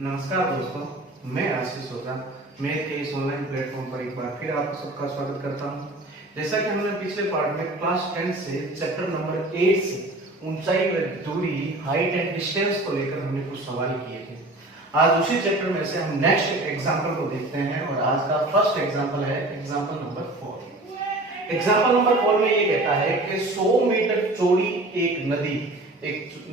नमस्कार दोस्तों, मैं आशीष ओझा मेरे के इस ऑनलाइन प्लेटफॉर्म पर एक बार फिर आप सबका स्वागत करता हूं। जैसा कि हमने पिछले पार्ट में क्लास 10 से चैप्टर नंबर 8 से ऊंचाई व दूरी, हाइट एंड डिस्टेंस को लेकर हमने कुछ सवाल किए थे। आज उसी चैप्टर में से हम नेक्स्ट एग्जाम्पल को देखते हैं और आज का फर्स्ट एग्जाम्पल है एग्जाम्पल नंबर 4। एग्जाम्पल नंबर 4 में ये कहता है कि 100 मीटर चौड़ी एक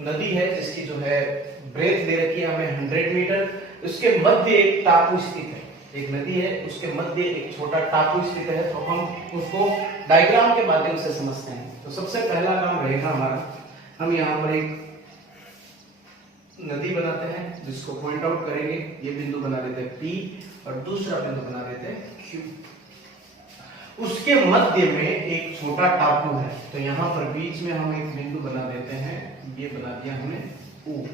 नदी है जिसकी जो है ब्रेथ दे रखी है हमें 100 मीटर। उसके मध्य एक टापू स्थित है, एक नदी है, उसके मध्य एक छोटा टापू स्थित है। तो हम उसको डायग्राम के माध्यम से समझते हैं। तो सबसे पहला काम रहेगा हमारा, हम यहाँ पर एक नदी बनाते हैं जिसको पॉइंट आउट करेंगे। ये बिंदु बना देते हैं P और दूसरा बिंदु बना देते हैं Q। उसके मध्य में एक छोटा टापू है, तो यहाँ पर बीच में हम एक बिंदु बना देते हैं, ये बना दिया हमने O।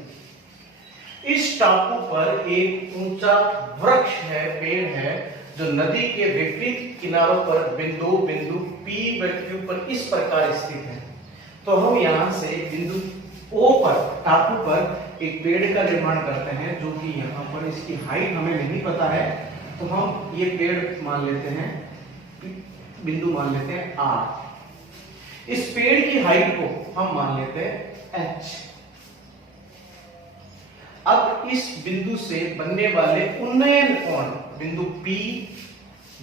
इस टापू पर एक ऊंचा वृक्ष है, पेड़ है, जो नदी के विपरीत किनारों पर बिंदु P व Q पर इस प्रकार स्थित है। तो हम यहाँ से बिंदु O पर, टापू पर एक पेड़ का निर्माण करते हैं, जो कि यहाँ पर इसकी हाइट हमें नहीं पता है, तो हम ये पेड़ मान लेते हैं, बिंदु मान लेते हैं R। इस पेड़ की हाइट को हम मान लेते हैं H। अब इस बिंदु से बनने वाले उन्नयन कोण बिंदु P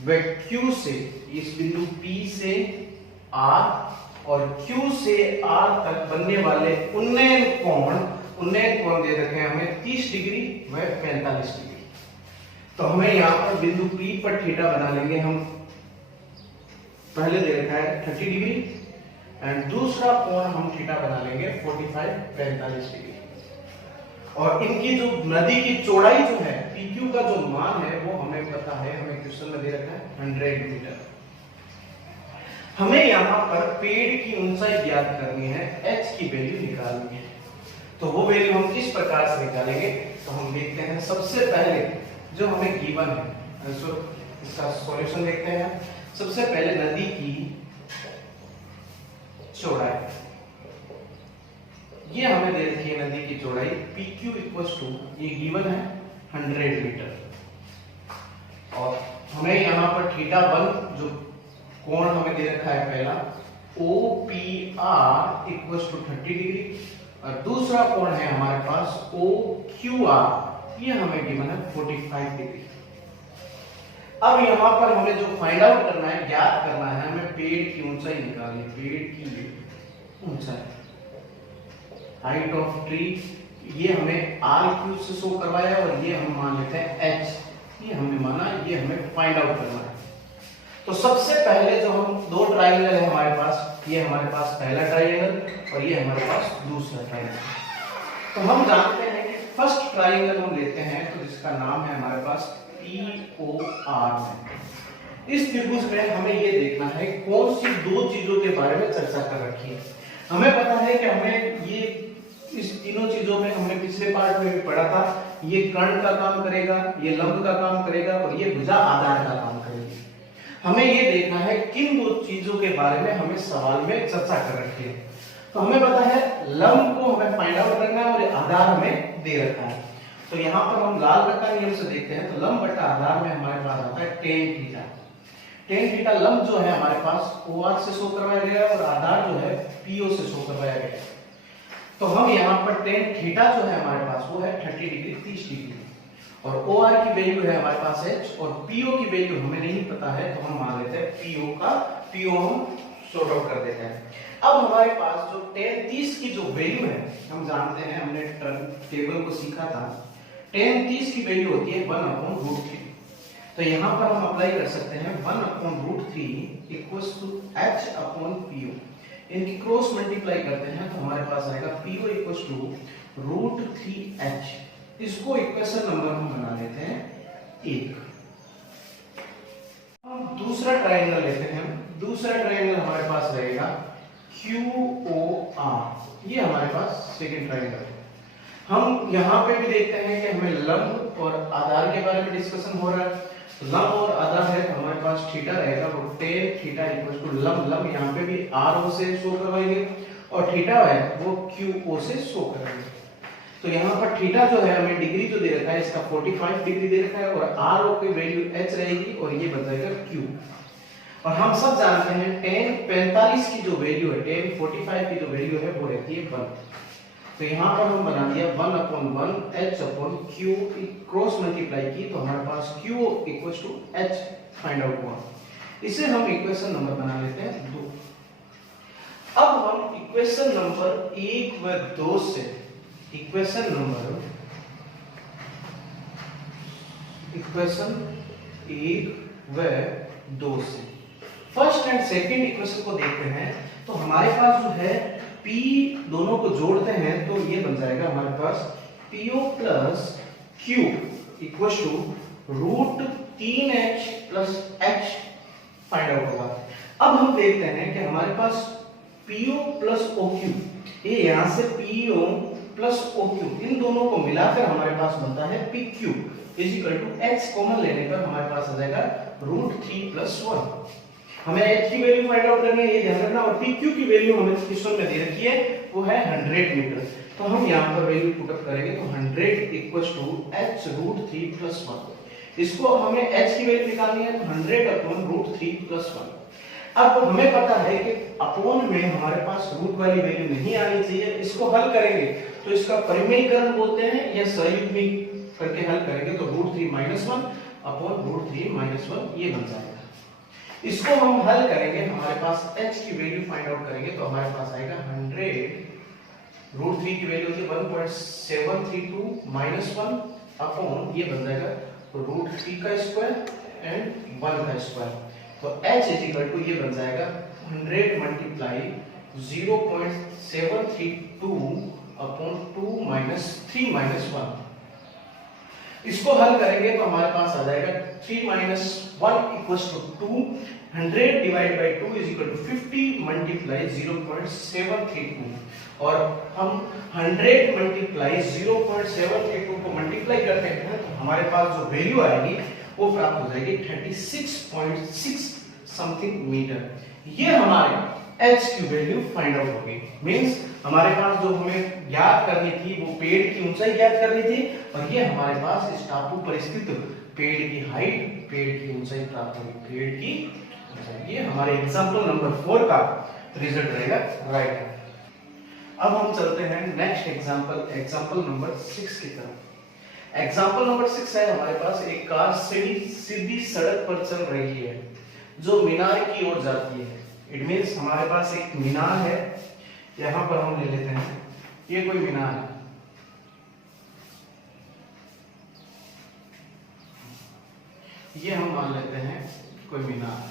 व Q से, इस बिंदु P से R और Q से R तक बनने वाले उन्नयन कोण दे रखे हैं हमें 30 डिग्री व 45 डिग्री। तो हमें यहाँ पर बिंदु P पर थीटा बना लेंगे हम, पहले दे रखा है 30 डिग्री एंड दूसरा कोण हम थीटा बना लेंगे 45 डिग्री। और इनकी जो नदी की चौड़ाई जो है, PQ का जो मान है वो हमें पता है, हमें क्वेश्चन में दे रखा है 100 मीटर। हमें यहाँ पर पेड़ की ऊंचाई ज्ञात करनी है, H की वैल्यू निकालनी है। तो वो वैल्यू हम किस प्रकार से निकालेंगे, तो हम देखते हैं। सबसे पहले जो हमें गिवन है, इसका सॉल्यूशन देखते हैं। सबसे पहले नदी की चौड़ाई, ये हमें दे रखी है नदी की चौड़ाई PQ इक्वल्स टू, ये गिवन है 100 मीटर। और हमें यहाँ पर θ1 जो कोण हमें दे रखा है पहला OPR इक्वल्स टू 30 डिग्री और दूसरा कोण है हमारे पास OQR, ये हमें गिवन है 45 डिग्री। अब यहाँ पर हमें जो फाइंड आउट करना है, ज्ञात करना है, हमें पेड़ की ऊंचाई निकालनी, पेड़ की ऊंचाई, हाइट ऑफ ट्री, ये हमें RQ से शो करवाया और ये हम मान लेते हैं H, ये हमने माना, ये हमें फाइंड आउट करना है। तो सबसे पहले जो हम दो ट्रायंगल है हमारे पास, ये हमारे पास पहला ट्रायंगल और ये हमारे पास दूसरा ट्रायंगल। तो हम जानते हैं कि फर्स्ट ट्रायंगल हम लेते हैं, तो जिसका नाम है हमारे पास POR। इस त्रिभुज में हमें ये देखना है कौन सी दो चीजों के बारे में चर्चा कर रखी है। हमें पता है कि हमें ये इस तीनों चीजों में हमने पिछले पार्ट में भी पढ़ा था, ये कर्ण का काम करेगा, ये लंब का काम करेगा और ये भुजा आधार का काम करेगी। हमें ये देखना है किन दो चीजों के बारे में हमें सवाल में चर्चा कर रखी है। तो हमें पता है लंब को हमें फाइंड आउट करना है और आधार हमें दे रखा है। तो यहाँ पर हम लाल रंग नियम से देखते हैं, तो लंब बटा आधार में हमारे पास आता है tan थीटा। tan थीटा लंब जो है हमारे पास OR से शो करवाया गया और आधार जो है PO से शो करवाया गया। तो हम यहाँ पर tan थीटा जो है हमारे पास वो है 30 डिग्री 30 डिग्री और OR की वैल्यू है हमारे पास H और PO की वैल्यू हमें नहीं पता है, तो हम मान लेते हैं PO हम सॉर्ट आउट कर देते हैं। अब हमारे पास जो tan 30 की जो वैल्यू है, हम जानते हैं, हमने टेबल को सीखा था, tan 30 की वैल्यू होती है 1/√3। तो यहाँ पर हम अप्लाई कर सकते हैं 1/√3 इक्वल्स टू H/PO। इनकी क्रॉस मल्टीप्लाई करते हैं तो हमारे पास आएगा PO इक्वल्स टू √3H। इसको इक्वेशन नंबर हम बना लेते हैं 1। हम दूसरा ट्रायंगल लेते हैं। दूसरा ट्रायंगल हमारे पास रहेगा QOR, ये हमारे पास सेकंड ट्रायंगल है। हम यहाँ पे भी देखते हैं कि हमें लंब और आधार के बारे में डिस्कशन हो रहा है। लंब और आधार है तो हमारे पास थीटा रहेगा, वो tan थीटा इक्वल्स टू लंब यहाँ पे भी RO से शो करवाएंगे और थीटा है वो QO से शो करेंगे। तो यहाँ पर थीटा जो है हमें डिग्री जो दे रखा है इसका 45 डिग्री दे रखा है, और आर ओ की वैल्यू एच रहेगी और ये बन जाएगा क्यू। और हम सब जानते हैं tan 45 की जो वैल्यू है, tan 45 की जो वैल्यू है वो रहती है 1। तो यहाँ पर हम बना दिया 1/1 h upon q, cross multiply की तो हमारे पास q equals to h find out हुआ। इसे हम इक्वेशन नंबर बना लेते हैं 2। अब हम इक्वेशन नंबर 1 व 2 से इक्वेशन 1 व 2 से फर्स्ट एंड सेकंड इक्वेशन को देखते हैं। तो हमारे पास जो है P दोनों को जोड़ते हैं तो ये बन जाएगा हमारे पास PO plus Q equal to root 3h plus h find out होगा। अब हम देखते हैं कि हमारे पास PO प्लस OQ, ये यहां से PO प्लस OQ इन दोनों को मिलाकर हमारे पास बनता है PQ is equal to h common लेने पर हमारे पास आ जाएगा रूट 3 प्लस 1। हमें h की वैल्यू फाइंड आउट करनी है, ये ध्यान रखना। और PQ की वैल्यू हमें क्वेश्चन में दे रखी है वो है 100 मीटर। तो हम यहां पर वैल्यू पुट अप करेंगे तो 100 equals to h root 3 plus 1। इसको हमें h की वैल्यू निकालनी है तो 100 अपॉन रूट 3 प्लस 1। अब हमें पता है कि अपोन में हमारे पास रूट वाली वैल्यू नहीं आनी चाहिए। इसको हल करेंगे तो इसका परिमेयीकरण बोलते हैं या संयुग्मी करके हल करेंगे तो root 3 minus 1 upon root 3 minus 1 ये बन जाएगा। इसको हम हल करेंगे, हमारे पास h की वैल्यू फाइंड आउट करेंगे तो हमारे पास आएगा 100 रूट 3 की वैल्यू होती है 1.732 माइनस 1 अपॉन ये बन जाएगा रूट 3 का स्क्वायर एंड 1 का स्क्वायर। तो h इज इक्वल टू ये बन जाएगा 100 मल्टीप्लाई 0.732 अपॉन 2 माइनस 3 माइनस 1। इसको हल करेंगे तो हमारे पास आ जाएगा 3 minus 1 equals to 2। 100 divide by 2 is equal to 50 multiply 0.732 और हम 100 मल्टीप्लाई 0.732 को मल्टीप्लाई करते हैं तो हमारे पास जो वैल्यू आएगी वो प्राप्त हो जाएगी 36.6 समथिंग मीटर। ये हमारे h की वैल्यू फाइंड आउट होगी। मींस हमारे पास जो हमें ज्ञात करनी थी वो पेड़ की ऊंचाई ज्ञात करनी थी और ये हमारे पास इस टापू पर स्थित पेड़ की हाइट, पेड़ की ऊंचाई प्राप्त होगी, पेड़ की ऊंचाई। ये हमारे एग्जांपल नंबर 4 का रिजल्ट रहेगा राइट। अब हम चलते हैं नेक्स्ट एग्जांपल नंबर 6 की तरफ। एग्जांपल नंबर 6 है हमारे पास एक कार सीधी सड़क पर चल रही है जो मीनार की ओर जाती है। इट मींस हमारे पास एक मीनार है, यहां पर हम ले लेते हैं ये कोई मीनार है, ये हम मान लेते हैं कोई मीनार।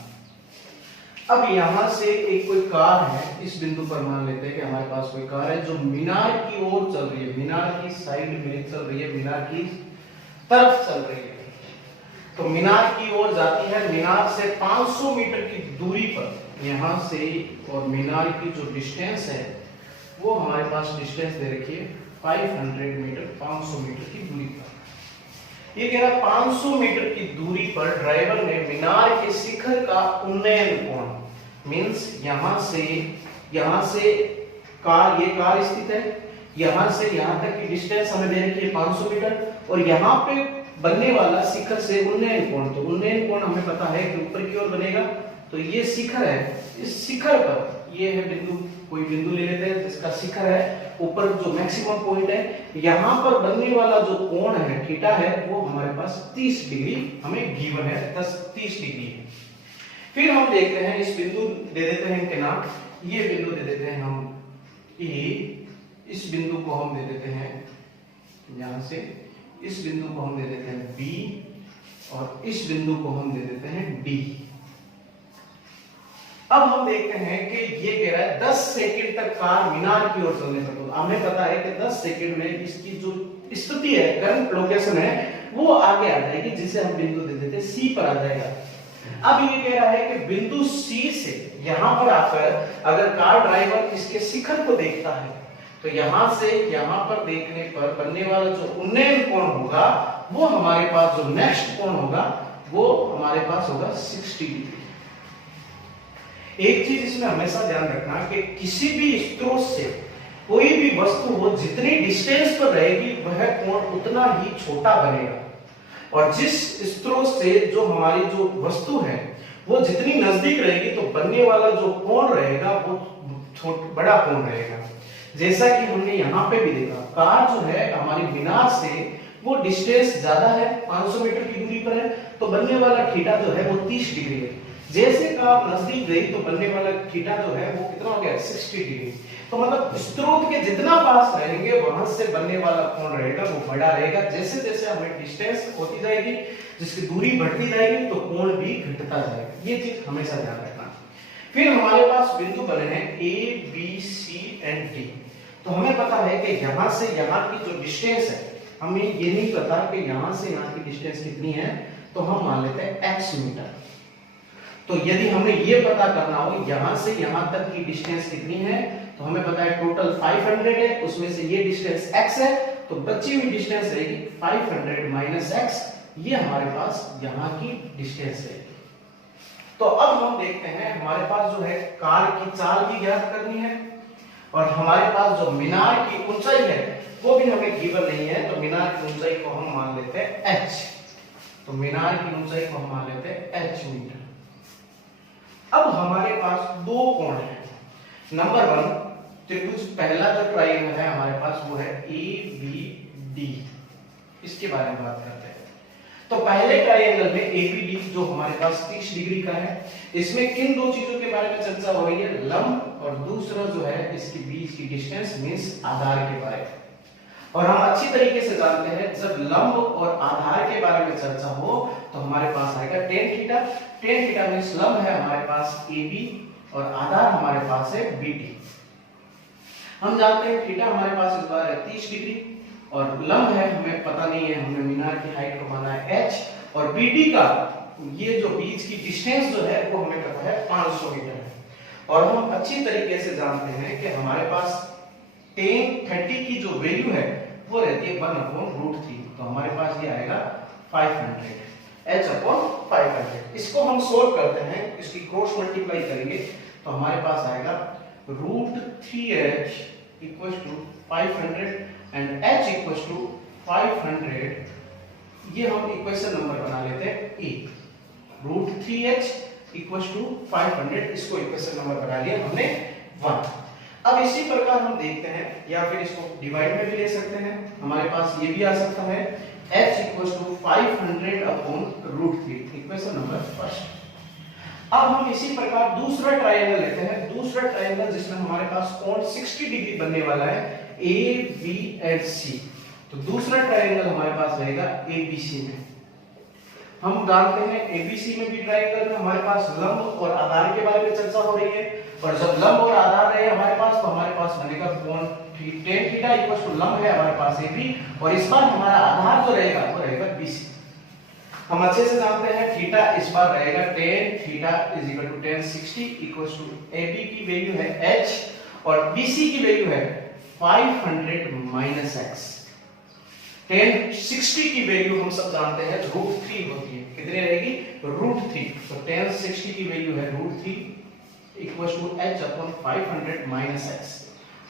अब यहां से एक कोई कार है, इस बिंदु पर मान लेते हैं कि हमारे पास कोई कार है जो मीनार की ओर चल रही है, मीनार की साइड में चल रही है, मीनार की तरफ चल रही है। तो मीनार की ओर जाती है, मीनार से 500 मीटर की दूरी पर, यहां से और मीनार की जो डिस्टेंस है वो हमारे पास डिस्टेंस दे रखी है 500 मीटर, 500 मीटर की दूरी पर। ये कह रहा 500 मीटर की दूरी पर ड्राइवर ने मीनार के शिखर का उन्नयन कोण, मींस यहां से कार, ये कार स्थित है, यहां से यहां तक की डिस्टेंस हमें दे रखी है 500 मीटर और यहां पे बनने वाला शिखर से उन्नयन कोण, तो उन्नयन कोण हमें पता है कि ऊपर की ओर बनेगा। तो ये शिखर है, इस शिखर पर ये है बिंदु, कोई बिंदु ले लेते हैं जिसका शिखर है, ऊपर जो मैक्सिमम पॉइंट है, यहां पर बनने वाला जो कोण है थीटा है वो हमारे पास 30 डिग्री हमें गिवन है, 30 डिग्री है। फिर हम देखते हैं इस बिंदु दे देते हैं इनके नाम, ये बिंदु दे देते हैं हम ए, इस बिंदु को हम दे देते हैं यहां से, इस बिंदु को हम दे देते हैं बी और इस बिंदु को हम दे देते हैं डी। अब हम देखते हैं कि ये कह रहा है 10 सेकंड तक कार मीनार की ओर चलने पर, तो हमें पता है कि 10 सेकंड में इसकी जो स्थिति है, करंट लोकेशन है, वो आगे आ जाएगी, जिसे हम बिंदु दे देते हैं सी पर आ जाएगा। अब ये कह रहा है कि बिंदु सी से यहां पर आकर अगर कार ड्राइवर इसके शिखर को देखता है तो यहां से यहां पर देखने पर बनने वाला जो उन्नयन कोण होगा वो हमारे पास जो नेक्स्ट कोण होगा वो हमारे पास होगा 60 डिग्री। एक चीज इसमें हमेशा ध्यान रखना कि किसी भी स्रोत से कोई भी वस्तु हो जितनी डिस्टेंस पर रहेगी वह कोण उतना ही छोटा बनेगा, और जिस स्रोत से जो हमारी जो वस्तु है वो जितनी नजदीक रहेगी तो बनने वाला जो कोण रहेगा वो बड़ा कोण रहेगा। जैसा कि हमने यहाँ पे भी देखा, कार जो है हमारी मीनार से वो डिस्टेंस ज्यादा है, 500 मीटर की दूरी पर है, तो बनने वाला थीटा जो है वो 30 डिग्री है। जैसे कार नजदीक गई तो बनने वाला थीटा जो है वो कितना हो गया, 60 डिग्री। तो मतलब स्रोत के जितना पास रहेंगे वहां से बनने वाला कोण रहेगा वो बड़ा रहेगा। जैसे जैसे हमें डिस्टेंस होती जाएगी, जिसकी दूरी बढ़ती जाएगी तो कोण भी घटता जाएगा। ये चीज हमेशा ध्यान रखना। फिर हमारे पास बिंदु बने हैं A B C and D. तो हमें पता है कि यहां से यहां की जो डिस्टेंस है, हमें ये नहीं पता कि यहां से यहां की डिस्टेंस कितनी है, तो हम मान लेते हैं x मीटर। तो यदि हमें ये पता करना हो यहां से यहां तक की डिस्टेंस कितनी है, तो हमें पता है टोटल 500 है, उसमें से ये डिस्टेंस x है, तो बची हुई डिस्टेंस रहेगी 500 माइनस x, ये हमारे पास यहां की डिस्टेंस है। तो अब हम देखते हैं, हमारे पास जो है कार की चाल भी ज्ञात करनी है, और हमारे पास जो मीनार की ऊंचाई है वो भी हमें गिवन नहीं है, तो मीनार की ऊंचाई को हम मान लेते हैं h। तो मीनार की ऊंचाई को हम मान लेते हैं h मीटर। अब हमारे पास दो कोण हैं। नंबर 1, त्रिभुज पहला जो ट्रायंगल है हमारे पास वो है ABD, इसके बारे में बात करते हैं। तो पहले ट्रायंगल में ABD जो हमारे पास 30 डिग्री का है, इसमें किन दो चीजों के बारे में चर्चा हो रही है, लंब और दूसरा जो है इसके बीच की डिस्टेंस मींस आधार के बारे में। और हम अच्छी तरीके से जानते हैं जब लंब और आधार के बारे में चर्चा हो तो हमारे पास आएगा tan theta. tan theta means लंब है हमारे पास AB और आधार हमारे पास है BD। हम जानते हैं थीटा हमारे पास इस बार है 30 डिग्री, और लंब है हमें पता नहीं है, हमने मीनार की हाइट को माना है h, और BD का ये जो बीच की डिस्टेंस जो है वो हमें पता है 500 मीटर है। और हम अच्छी तरीके से जानते हैं कि हमारे पास tan 30 की जो वैल्यू है वो रहती है 1/√3, तो हमारे पास ये आएगा 500 h/500। इसको हम सोल्व करते हैं, इसकी क्रॉस मल्टीप्लाई करेंगे तो हमारे पास आएगा √3h = 500 एंड h = 500। ये हम इक्वेशन नंबर बना लेते हैं ए। √3h = 500, इसको इक्वेशन नंबर बना लिया हमने 1। अब इसी प्रकार हम देखते हैं, या फिर इसको डिवाइड में भी ले सकते हैं, हमारे पास ये भी आ सकता है h = 500/√3, इक्वेशन नंबर 1। अब हम इसी प्रकार दूसरा ट्रायंगल लेते हैं, दूसरा ट्रायंगल जिसमें हमारे पास कोण 60 डिग्री बनने वाला है AB एंड C। तो दूसरा ट्रायंगल हमारे पास रहेगा ABC में। हम जानते हैं ABC में भी ट्रायंगल में हमारे पास लंब और आधार के बारे में चर्चा हो रही है, और जब लंब और आधार रहे हमारे पास तो हमारे पास बनेगा कोण tan थीटा = लंब है हमारे पास AB, और इस बार हमारा आधार जो रहेगा वो रहेगा BC। हम अच्छे से जानते हैं थीटा इस बार रहेगा tan थीटा = tan 60 = AB की वैल्यू है h और BC की वैल्यू है 500 माइनस x। tan 60 की वैल्यू हम सब जानते हैं √3 होती है, कितनी रहेगी, √3। तो tan 60 की वैल्यू है √3 = h/500 minus x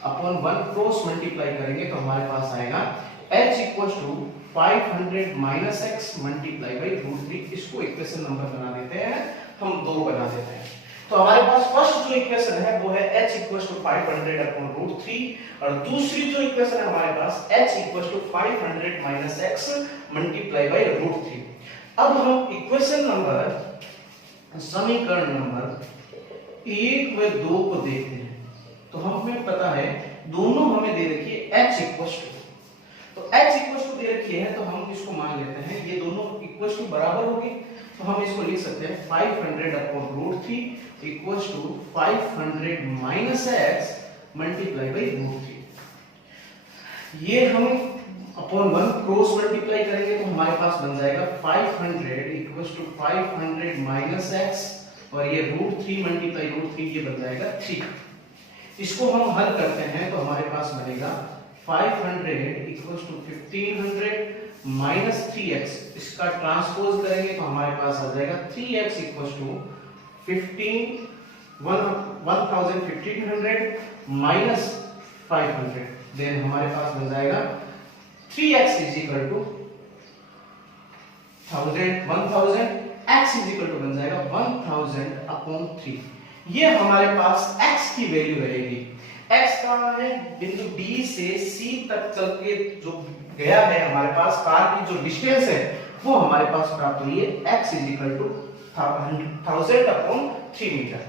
upon 1, cross multiply करेंगे तो हमारे पास आएगा h = 500 minus x multiply by √3। इसको इक्वेशन नंबर बना देते हैं, हम 2 बना देते हैं। तो हमारे पास फर्स्ट जो इक्वेशन है वो है h = 500/√3, और दूसरी जो इक्वेशन है हमारे पास h = 500 minus x multiply by √3। अब हम इक्वेशन नंबर, समीकरण नंबर 1 व 2 को देखते हैं। तो हमें पता है दोनों हमें दे रखी है h = तो h = दे रखी है, तो हम इसको मान लेते हैं ये दोनों इक्वल टू बराबर होगी, तो हम इसको लिख सकते हैं 500/√3 = 500 माइनस x मल्टीप्लाई बाई √3। ये हम अपॉन 1 क्रॉस मल्टीप्लाई करेंगे तो हमारे पास बन जाएगा 500 = 500 माइनस x, और ये √3 मल्टीप्लाई √3 ये बन जाएगा 3। इसको हम हल करते हैं तो हमारे पास बनेगा 500 = 1500 माइनस 3x। इसका ट्रांसपोज करेंगे तो हमारे पास आ जाएगा 3x = 1500 माइनस 500। देन हमारे पास बन जाएगा 3x is equal to 1000 x is equal to बन जाएगा 1000/3। ये हमारे पास x की वैल्यू रहेगी। x कहाँ है? बिंदु D से C तक चल के जो गया है हमारे पास कार की जो डिस्टेंस है वो हमारे पास प्राप्त हुई है x is equal to 1000/3 metre.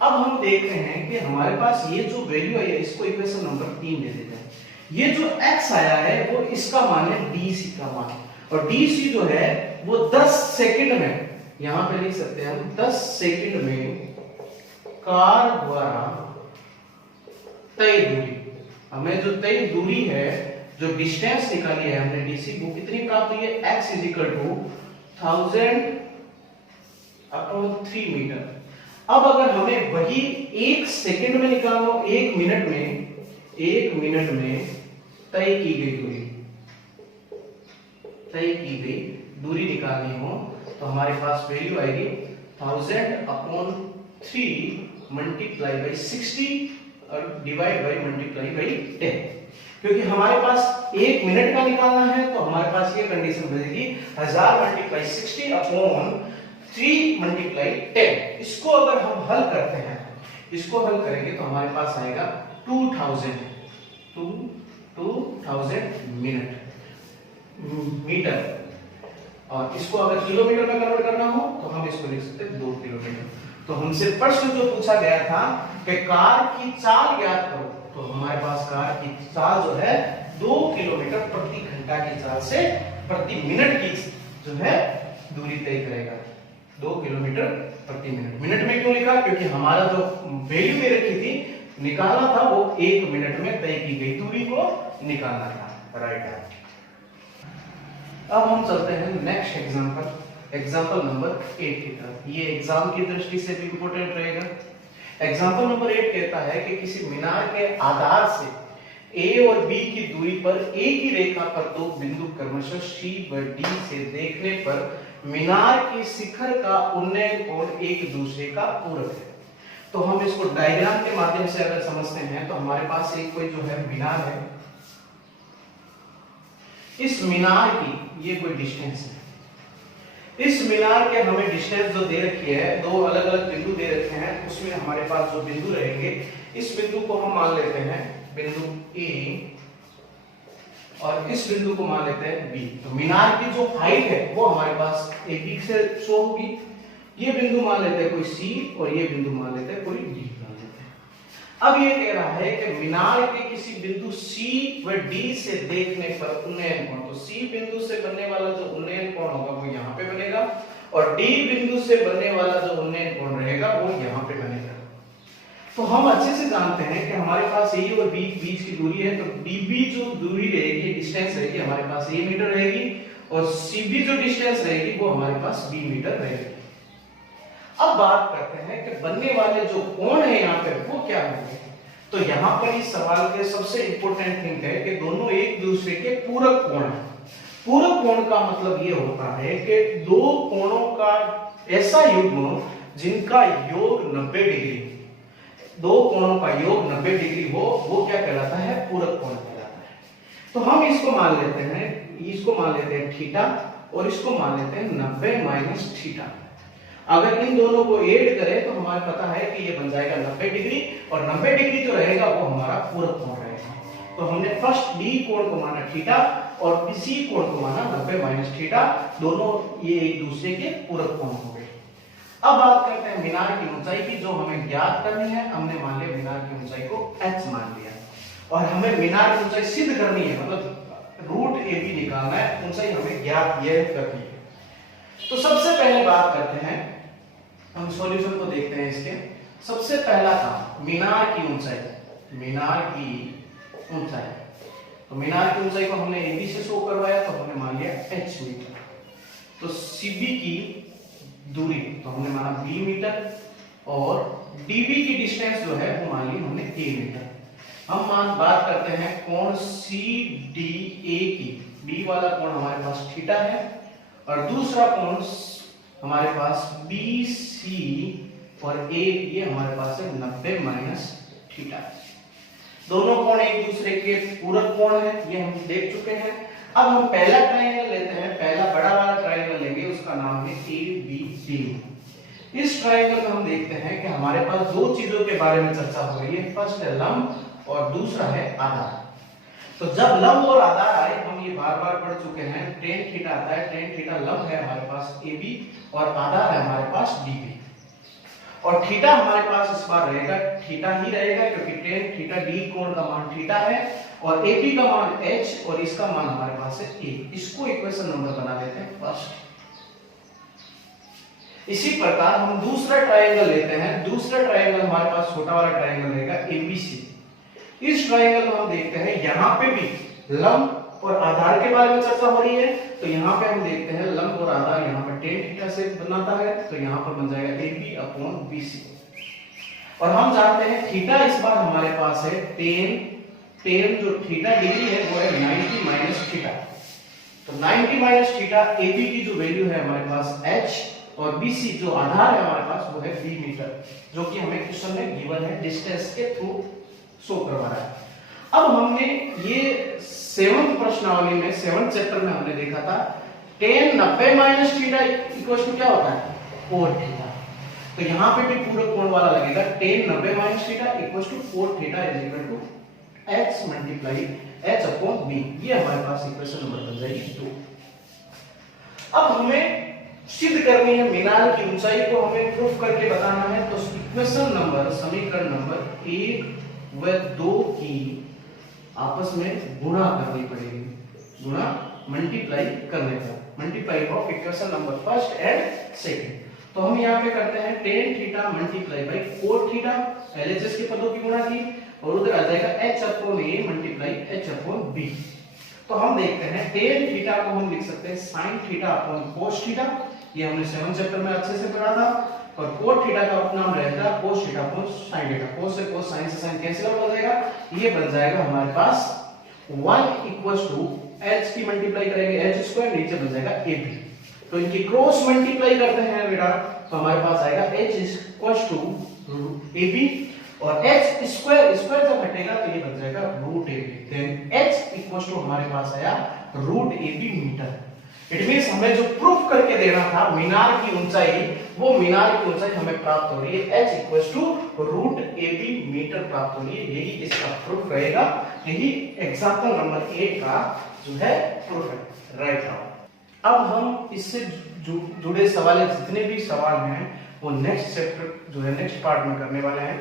अब हम देखते हैं कि हमारे पास ये जो वैल्यू है इसको इक्वेशन नंबर 3 दे देते हैं। ये जो x आया है वो इसका मान है DC का मान, और DC जो है वो 10 सेकंड में, यहां पे लिख सकते हैं हम 10 सेकंड में कार द्वारा तय दूरी, हमें जो तय दूरी है, जो डिस्टेंस निकाली है हमने DC वो कितनी प्राप्त हुई है? x is equal to 1000/3 metre. अब अगर हमें वही 1 सेकंड में निकालना हो, 1 मिनट में तय की गई दूरी निकालनी हो तो हमारे पास वैल्यू आएगी 1000/3 मल्टीप्लाई बाई 60 और डिवाइड बाई मल्टीप्लाई बाई 10। क्योंकि हमारे पास 1 मिनट का निकालना है तो हमारे पास ये कंडीशन बनेगी 1000 मल्टीप्लाई 60/3 मल्टीप्लाई 10। इसको अगर हम हल करते हैं, इसको हल करेंगे तो हमारे पास आएगा 2000 मीटर, और इसको अगर किलोमीटर में कन्वर्ट करना हो तो हम इसको लिख सकते हैं 2 किलोमीटर। तो हमसे प्रश्न जो पूछा गया था कि कार की चाल ज्ञात करो, तो हमारे पास कार की चाल जो है 2 किलोमीटर प्रति घंटा की चाल से प्रति मिनट की जो है दूरी तय करेगा। 2 किलोमीटर प्रति मिनट। मिनट में क्यों लिखा? क्योंकि हमारा जो वैल्यू में रखी थी, निकालना था वो 1 मिनट में तय की गई दूरी को निकालना था। राइट। अब हम चलते हैं नेक्स्ट एग्जांपल नंबर 8 की तरफ। ये एग्जाम की दृष्टि से भी इंपॉर्टेंट रहेगा। एग्जांपल नंबर 8 कहता है कि किसी मीनार के आधार से A और B की दूरी पर एक ही रेखा पर दो बिंदु क्रमशः C व D से देखने पर मीनार के शिखर का उन्नयन कोण एक दूसरे का पूरक है। तो हम इसको डायग्राम के माध्यम से अगर समझते हैं तो हमारे पास एक कोई जो है मीनार है, इस मीनार की ये कोई डिस्टेंस है। इस मीनार के हमें डिस्टेंस जो दे रखी है, 2 अलग अलग बिंदु दे रखे हैं, उसमें हमारे पास जो बिंदु रहेंगे, इस बिंदु को हम मान लेते हैं बिंदु A और इस बिंदु को मान लेते हैं B। तो मीनार की जो हाइट है वो हमारे पास AB से शो होगी। ये बिंदु मान लेते हैं कोई C और ये बिंदु मान लेते हैं कोई D मान लेते हैं। अब ये कह रहा है कि मीनार के किसी बिंदु C व D से देखने पर उन्नयन कोण, तो C बिंदु से बनने वाला जो उन्नयन कोण होगा वो यहाँ पे बनेगा, और D बिंदु से बनने वाला जो उन्नयन कोण रहेगा वो यहाँ पे बनेगा। तो हम अच्छे से जानते हैं कि हमारे पास A और B बीच की दूरी है, तो DB जो दूरी रहेगी, डिस्टेंस रहेगी, हमारे पास A मीटर रहेगी, और CB जो डिस्टेंस रहेगी वो हमारे पास B मीटर रहेगी। अब बात करते हैं कि बनने वाले जो कोण है यहाँ पे वो क्या होंगे। तो यहाँ पर इस सवाल के सबसे इंपॉर्टेंट थिंग है कि दोनों एक दूसरे के पूरक कोण हैं। पूरक कोण का मतलब ये होता है कि दो कोणों का ऐसा युग्म जिनका योग 90 डिग्री, दो कोणों का योग 90 डिग्री हो, वो क्या कहलाता है? पूरक कोण कहलाता है। तो हम इसको मान लेते हैं थीटा, और इसको मान लेते हैं 90 माइनस थीटा। अगर इन दोनों को ऐड करें तो हमारे पता है कि ये बन जाएगा 90 डिग्री, और 90 डिग्री जो रहेगा वो हमारा पूरक कोण रहेगा। तो हमने फर्स्ट डी कोण को माना थीटा और इसी कोण को माना 90 माइनस थीटा, दोनों ये एक दूसरे के पूरक कोण हो गए। अब बात करते हैं मीनार की ऊंचाई की, जो हमें ज्ञात करनी है। हमने मान लिया मीनार की ऊंचाई को h मान लिया, और हमें मीनार की ऊंचाई सिद्ध करनी है, मतलब रूट AB निकालना है, ऊंचाई हमें ज्ञात यह करनी है। तो सबसे पहले बात करते हैं, हम सॉल्यूशन को देखते हैं इसके। सबसे पहला काम मीनार की ऊंचाई। तो मीनार की ऊंचाई को हमने AB से शो करवाया, तो हमने मान लिया h मीटर। तो CB की दूरी तो हमने माना B मीटर, और DB की डिस्टेंस जो है वो मान ली हमने A मीटर। हम बात करते हैं कोण CDA की। B वाला कोण हमारे पास थीटा है, और दूसरा कोण हमारे पास BC और A ये हमारे पास है 90 माइनस थीटा। दोनों कोण एक दूसरे के पूरक कोण है, ये हम देख चुके हैं। अब हम पहला ट्रायंगल लेते हैं, पहला बड़ा वाला ट्रायंगल लेंगे, उसका नाम है ABD। इस ट्रायंगल में हम देखते हैं कि हमारे पास दो चीजों के बारे में चर्चा हो रही है, फर्स्ट है लंब और दूसरा है आधार। तो जब लंब और आधार आए, हम ये बार बार पढ़ चुके हैं, टेन थीटा आता है, टेन थीटा लंब है हमारे पास AB और आधार है हमारे पास DB। और थीटा हमारे पास इस बार रहेगा थीटा ही रहेगा, क्योंकि टेन थीटा D कोण का मान थीटा है और AB का मान H और इसका मान हमारे पास है A। इसको इक्वेशन नंबर बना लेते हैं फर्स्ट। इसी प्रकार हम दूसरा ट्रायंगल लेते हैं, दूसरा ट्रायंगल हमारे पास छोटा वाला ट्रायंगल रहेगा ABC। इस ट्रायंगल में हम देखते हैं यहाँ पे भी लंब और आधार के बारे में चर्चा हो रही है, तो यहाँ पे हम देखते हैं लंब और आधार यहाँ पर टेन थीटा से बनाता है, तो यहाँ पर बन जाएगा AB/BC। और हम जानते हैं थीटा इस बार हमारे पास है टेन जो थीटा डिग्री है वो है 90 माइनस थीटा। तो 90 माइनस थीटा AB की जो वैल्यू है हमारे पास H और BC जो आधार है हमारे पास वो है B मीटर, जो कि हमें क्वेश्चन में गिवन है, डिस्टेंस के थ्रू शो करवा रहा है। अब हमने ये 7th प्रश्नावली में 7th चैप्टर में हमने देखा था tan 90 minus theta equal to क्या होता है, cos थीटा। तो यहाँ पे भी पूरा कोण वाला लगेगा, tan 90 minus theta equal to cos theta is equal to x multiply h/b। ये हमारे पास इक्वेशन नंबर बन जाएगी 2। अब हमें सिद्ध करनी है मीनार की ऊंचाई को, हमें प्रूफ करके बताना है। तो इक्वेशन नंबर समीकरण नंबर 1 व 2 की आपस में गुणा करनी पड़ेगी, गुणा मल्टीप्लाई करने पर, multiply of equation number first and second. तो हम यहाँ पे करते हैं tan theta multiply by cos theta, LHS के पदों की गुणा की, और उधर आ जाएगा h/a मल्टीप्लाई h/b। तो हम देखते हैं tan थीटा को हम लिख सकते हैं sin थीटा cos थीटा, ये हमने 7th चैप्टर में अच्छे से पढ़ा था। और cos थीटा का अपना नाम रहेगा cos theta sin theta, cos से cos sin से sin कैंसिल आउट हो जाएगा, ये बन जाएगा हमारे पास 1 इक्वल्स टू h की मल्टीप्लाई करेंगे h स्क्वायर, नीचे बन जाएगा AB। तो इनकी क्रॉस मल्टीप्लाई करते हैं बेटा, तो हमारे पास आएगा h इक्वल्स टू AB और h स्क्वायर स्क्वायर जब हटेगा तो ये बन जाएगा √AB। Then h equals to हमारे पास आया √AB मीटर। इट मींस हमें जो प्रूफ करके देना था मीनार की ऊंचाई, वो मीनार की ऊंचाई हमें प्राप्त हो रही है, h equals to √AB metre प्राप्त हो रही है। यही इसका प्रूफ रहेगा, यही एग्जांपल नंबर 1 का जो है प्रूफ है, राइट नाउ। अब हम इससे जुड़े सवाल जितने भी सवाल हैं वो नेक्स्ट चैप्टर जो है नेक्स्ट पार्ट में करने वाले हैं।